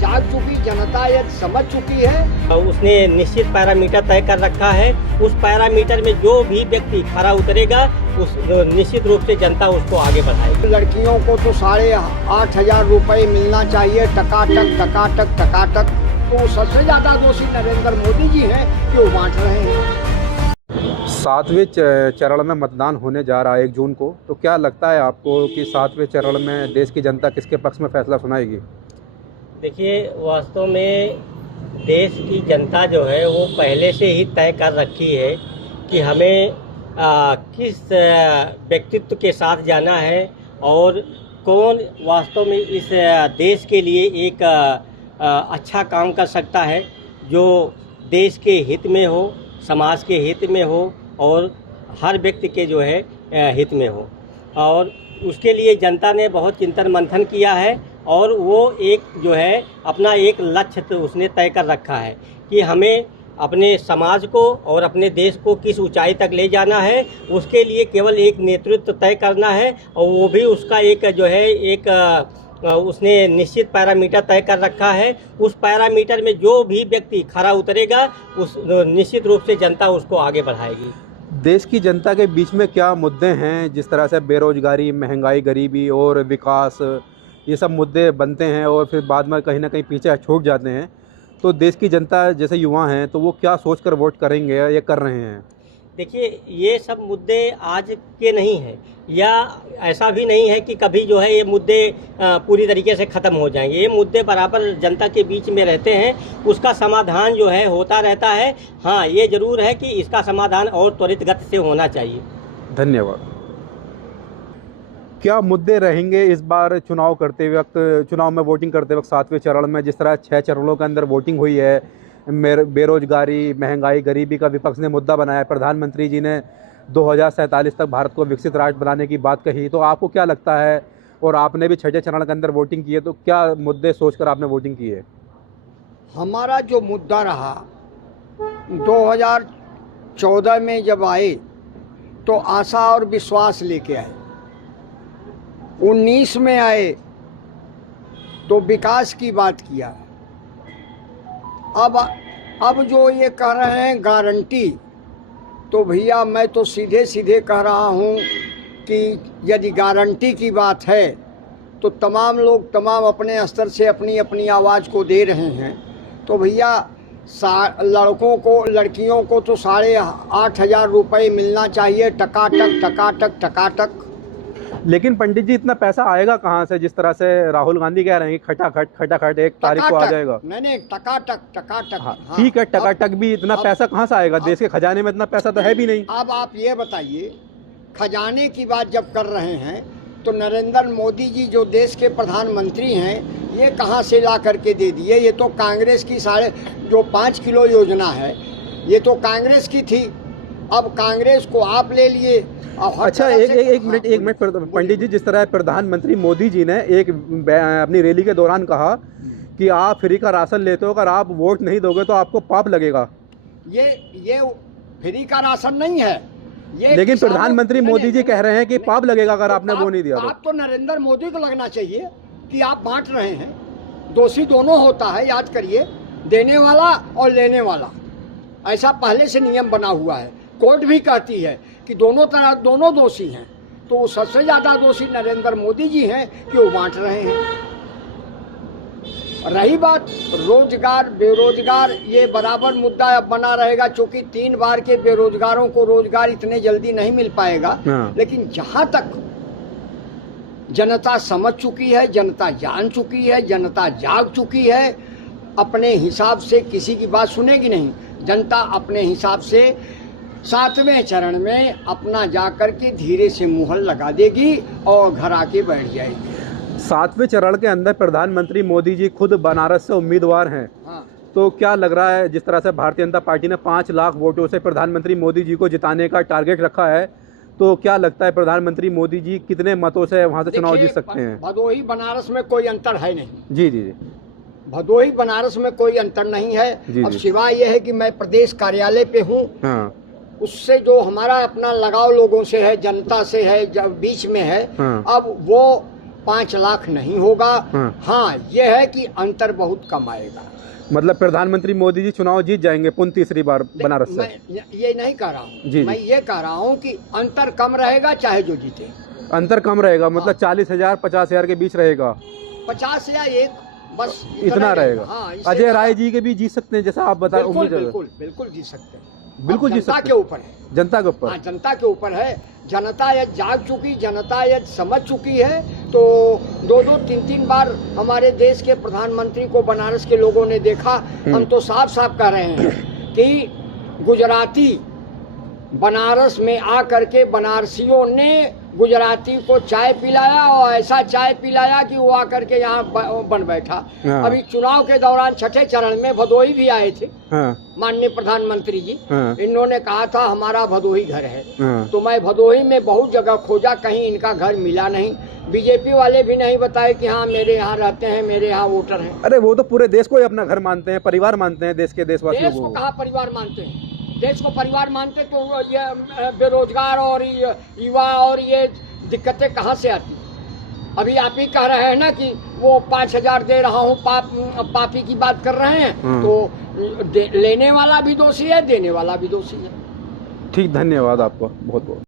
जाग चुकी, जनता ये समझ चुकी है। उसने निश्चित पैरामीटर तय कर रखा है। उस पैरामीटर में जो भी व्यक्ति खरा उतरेगा उस निश्चित रूप से जनता उसको आगे बढ़ाएगी। लड़कियों को तो 8,500 रुपये मिलना चाहिए, टकाटक टकाटक टकाटक। तो सबसे ज़्यादा दोषी नरेंद्र मोदी जी हैं कि वो बांट रहे हैं। 7वें चरण में मतदान होने जा रहा है 1 जून को, तो क्या लगता है आपको कि 7वें चरण में देश की जनता किसके पक्ष में फैसला सुनाएगी? देखिए, वास्तव में देश की जनता जो है वो पहले से ही तय कर रखी है कि हमें किस व्यक्तित्व के साथ जाना है और कौन वास्तव में इस देश के लिए एक अच्छा काम कर सकता है, जो देश के हित में हो, समाज के हित में हो और हर व्यक्ति के जो है हित में हो। और उसके लिए जनता ने बहुत चिंतन मंथन किया है और वो एक जो है अपना एक लक्ष्य तो उसने तय कर रखा है कि हमें अपने समाज को और अपने देश को किस ऊंचाई तक ले जाना है। उसके लिए केवल एक नेतृत्व तय करना है और वो भी उसका एक जो है एक उसने निश्चित पैरामीटर तय कर रखा है। उस पैरामीटर में जो भी व्यक्ति खरा उतरेगा उस निश्चित रूप से जनता उसको आगे बढ़ाएगी। देश की जनता के बीच में क्या मुद्दे हैं, जिस तरह से बेरोजगारी, महंगाई, गरीबी और विकास, ये सब मुद्दे बनते हैं और फिर बाद में कहीं ना कहीं पीछे छूट जाते हैं, तो देश की जनता जैसे युवा हैं तो वो क्या सोचकर वोट करेंगे या कर रहे हैं? देखिए, ये सब मुद्दे आज के नहीं हैं या ऐसा भी नहीं है कि कभी जो है ये मुद्दे पूरी तरीके से ख़त्म हो जाएंगे। ये मुद्दे बराबर जनता के बीच में रहते हैं, उसका समाधान जो है होता रहता है। हाँ, ये ज़रूर है कि इसका समाधान और त्वरित गति से होना चाहिए। धन्यवाद। क्या मुद्दे रहेंगे इस बार चुनाव करते वक्त, चुनाव में वोटिंग करते वक्त 7वें चरण में? जिस तरह 6 चरणों के अंदर वोटिंग हुई है, बेरोजगारी, महंगाई, गरीबी का विपक्ष ने मुद्दा बनाया। प्रधानमंत्री जी ने 2047 तक भारत को विकसित राष्ट्र बनाने की बात कही। तो आपको क्या लगता है, और आपने भी 6ठे चरण के अंदर वोटिंग की है, तो क्या मुद्दे सोचकर आपने वोटिंग की है? हमारा जो मुद्दा रहा 2014 में जब आए तो आशा और विश्वास लेके आए, 19 में आए तो विकास की बात किया। अब जो ये कह रहे हैं गारंटी, तो भैया मैं तो सीधे सीधे कह रहा हूँ कि यदि गारंटी की बात है तो तमाम लोग तमाम अपने स्तर से अपनी अपनी आवाज़ को दे रहे हैं। तो भैया लड़कियों को तो 8,500 रुपये मिलना चाहिए, टकाटक टकाटक टकाटक। लेकिन पंडित जी, इतना पैसा आएगा कहाँ से? जिस तरह से राहुल गांधी कह रहे हैं कि खटाखट 1 तारीख को आ जाएगा। नहीं, टकाटक टकाटक। हाँ, ठीक है, टकाटक भी इतना पैसा कहाँ से आएगा? देश के खजाने में इतना पैसा तो है भी नहीं। अब आप ये बताइए, खजाने की बात जब कर रहे हैं तो नरेंद्र मोदी जी जो देश के प्रधानमंत्री हैं, ये कहाँ से ला करके दे दिए? ये तो कांग्रेस की जो 5 किलो योजना है, ये तो कांग्रेस की थी। अब कांग्रेस को आप ले लिए। अच्छा, एक मिनट पंडित जी, जिस तरह प्रधानमंत्री मोदी जी ने एक अपनी रैली के दौरान कहा कि आप फ्री का राशन लेते हो, अगर आप वोट नहीं दोगे तो आपको पाप लगेगा। ये फ्री का राशन नहीं है ये। लेकिन प्रधानमंत्री मोदी जी कह रहे हैं कि पाप लगेगा अगर आपने वो नहीं दिया। पाप तो नरेंद्र मोदी को लगना चाहिए कि आप बांट रहे हैं। दोषी दोनों होता है, याद करिए, देने वाला और लेने वाला। ऐसा पहले से नियम बना हुआ है। कोर्ट भी कहती है कि दोनों दोषी हैं। तो सबसे ज़्यादा दोषी नरेंद्र मोदी जी हैं कि वो बांट रहे हैं। रही बात रोजगार, बेरोजगार, ये बराबर मुद्दा अब बना रहेगा, क्योंकि 3 बार के बेरोजगारों को रोजगार इतने जल्दी नहीं मिल पाएगा। लेकिन जहाँ तक जनता समझ चुकी है, जनता जान चुकी है, जनता जाग चुकी है, अपने हिसाब से किसी की बात सुनेगी नहीं। जनता अपने हिसाब से 7वें चरण में अपना जाकर के धीरे से मुहर लगा देगी और घर आके बैठ जाएगी। 7वें चरण के अंदर प्रधानमंत्री मोदी जी खुद बनारस से उम्मीदवार हैं। हाँ। तो क्या लग रहा है, जिस तरह से भारतीय जनता पार्टी ने 5 लाख वोटों से प्रधानमंत्री मोदी जी को जिताने का टारगेट रखा है, तो क्या लगता है प्रधानमंत्री मोदी जी कितने मतों से वहाँ से चुनाव जीत सकते हैं? भदोही बनारस में कोई अंतर है नहीं। जी, भदोही बनारस में कोई अंतर नहीं है। अब सिवाय यह है कि मैं प्रदेश कार्यालय पे हूँ। हाँ। उससे जो हमारा अपना लगाव लोगों से है, जनता से है, जब बीच में है। अब वो 5 लाख नहीं होगा। हाँ, ये है कि अंतर बहुत कम आएगा। मतलब प्रधानमंत्री मोदी जी चुनाव जीत जाएंगे पुनः तीसरी बार बनारस से? मैं ये नहीं कह रहा हूँ जी, मैं ये कह रहा हूँ कि अंतर कम रहेगा चाहे जो जीते। अंतर कम रहेगा, मतलब 40,000 50,000 के बीच रहेगा? 50 या 1 बस इतना रहेगा। हाँ, अजय राय जी के भी जीत सकते हैं जैसा आप बता? बिल्कुल जीत सकते हैं। बिल्कुल जीत सकते हैं। जनता के ऊपर है, जनता के ऊपर। हाँ, जनता के ऊपर है। जनता यदि जाग चुकी, जनता यदि समझ चुकी है तो 2-2 3-3 बार हमारे देश के प्रधानमंत्री को बनारस के लोगों ने देखा। हम तो साफ साफ कह रहे हैं कि गुजराती बनारस में आकर के बनारसियों ने गुजराती को चाय पिलाया और ऐसा चाय पिलाया कि वो आकर के यहाँ बन बैठा। अभी चुनाव के दौरान छठे चरण में भदोही भी आए थे माननीय प्रधानमंत्री जी। इन्होंने कहा था हमारा भदोही घर है। तो मैं भदोही में बहुत जगह खोजा, कहीं इनका घर मिला नहीं। बीजेपी वाले भी नहीं बताए कि हाँ मेरे यहाँ रहते हैं, मेरे यहाँ वोटर हैं। अरे वो तो पूरे देश को ही अपना घर मानते हैं, परिवार मानते हैं, देश के देशवासियों को। कहाँ परिवार मानते हैं? देश को परिवार मानते तो ये बेरोजगार और युवा और ये दिक्कतें कहाँ से आती? अभी आप ही कह रहे हैं ना कि वो 5,000 दे रहा हूँ, पापी की बात कर रहे हैं। तो लेने वाला भी दोषी है, देने वाला भी दोषी है। ठीक, धन्यवाद आपका बहुत बहुत।